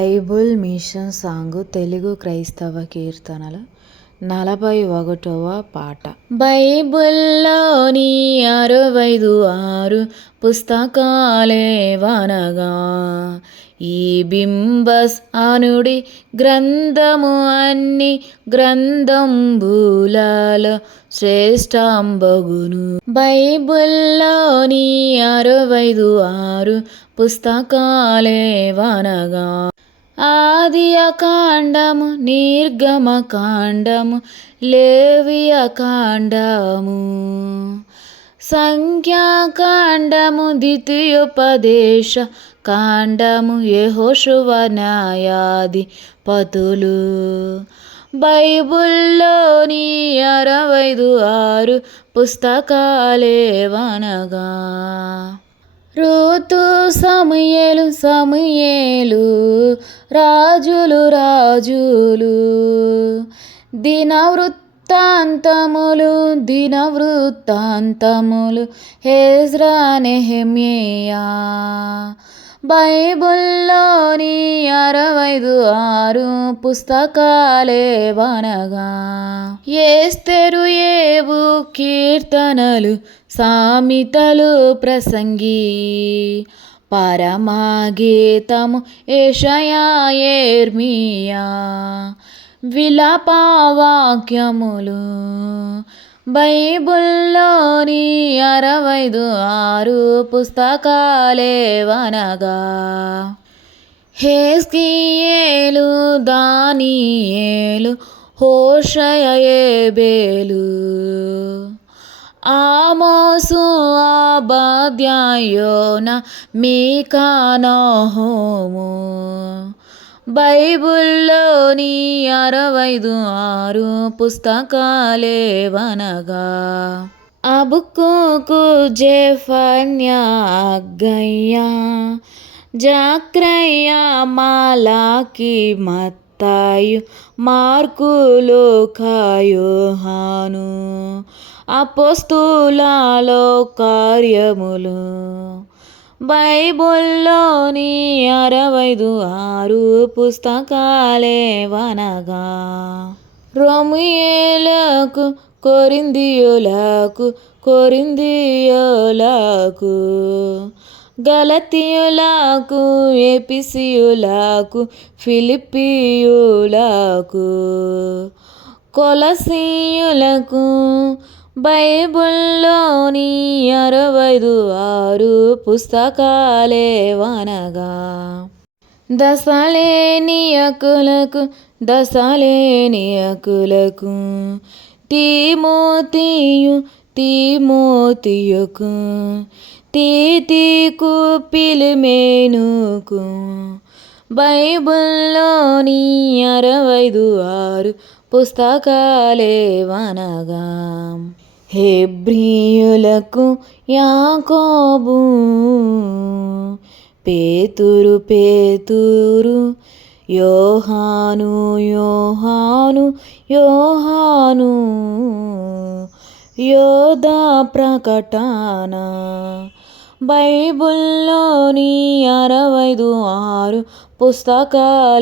Bible machine song Telugu క్రైస్తవ కీర్తనలు నలభై ఒకటవ పాట. బైబుల్లోని అరవైదు ఆరు పుస్తకాలేవనగా ఈ బింబస్ అనుడి గ్రంథము అన్ని గ్రంథంబులలో శ్రేష్టంబగును. బైబుల్లోని అరవైదు ఆరు పుస్తకాలేవనగా ఆదియ కాండము నిర్గమ కాండము లేవియ కాండము సంఖ్యాకాండము ద్వితీయోపదేశ కాండము యహోశువ న్యాయాది పతులు. బైబుల్లోని అరవైదు ఆరు పుస్తకాలేవనగా ఋతు సమయలు సమయలు రాజులు రాజులు. దినవృత్తాంతములు దినవృత్తాంతములు హెజ్రా నెహమ్యా. బైబుల్లోని అరవైదు ఆరు పుస్తకాలేవనగా ఏస్తెరు ఏవు కీర్తనలు సామితలు ప్రసంగి. పరమగీతము ఏషయా ఏర్మియా. విలాపవాక్యములు బైబుల్లోని అరవైదు ఆరు పుస్తకాలేవనగా హేస్కియేలు దానియేలు హోషయేబేలు ఆమోసు ఆబాద్యాయోన మీకానోహోము. బైబుల్లోని అరవైదు ఆరు పుస్తకాలేవనగా అబుక్కుకు జెఫన్యా అగ్గయ్య జాక్రయ్య మాలాకి మత్తాయు మార్కులు కాయోహాను అపోస్తులాలో కార్యములు. బైబుల్లోని అరవైదు ఆరు పుస్తకాలేవనగా రోమియేలకు కొరిందియులకు కొరిందియులకు గలతీయులకు ఎపిసియులకు ఫిలిపియులకు కొలసీయులకు బైబుల్లోని అరవైదు ఆరు పుస్తకాలేవనగా దశలేని అకులకు తీమోతియు తీమోతియుకు తీతికు పిలిమేనుకు. బైబుల్లోని అరవైదు ఆరు పుస్తకాలేవనగా హెబ్రియులకు యాకోబు పేతురు పేతురు యోహాను యోహాను యోహాను యోధా ప్రకటన. బైబుల్లోని అరవైదు ఆరు పుస్తకాలేవనగా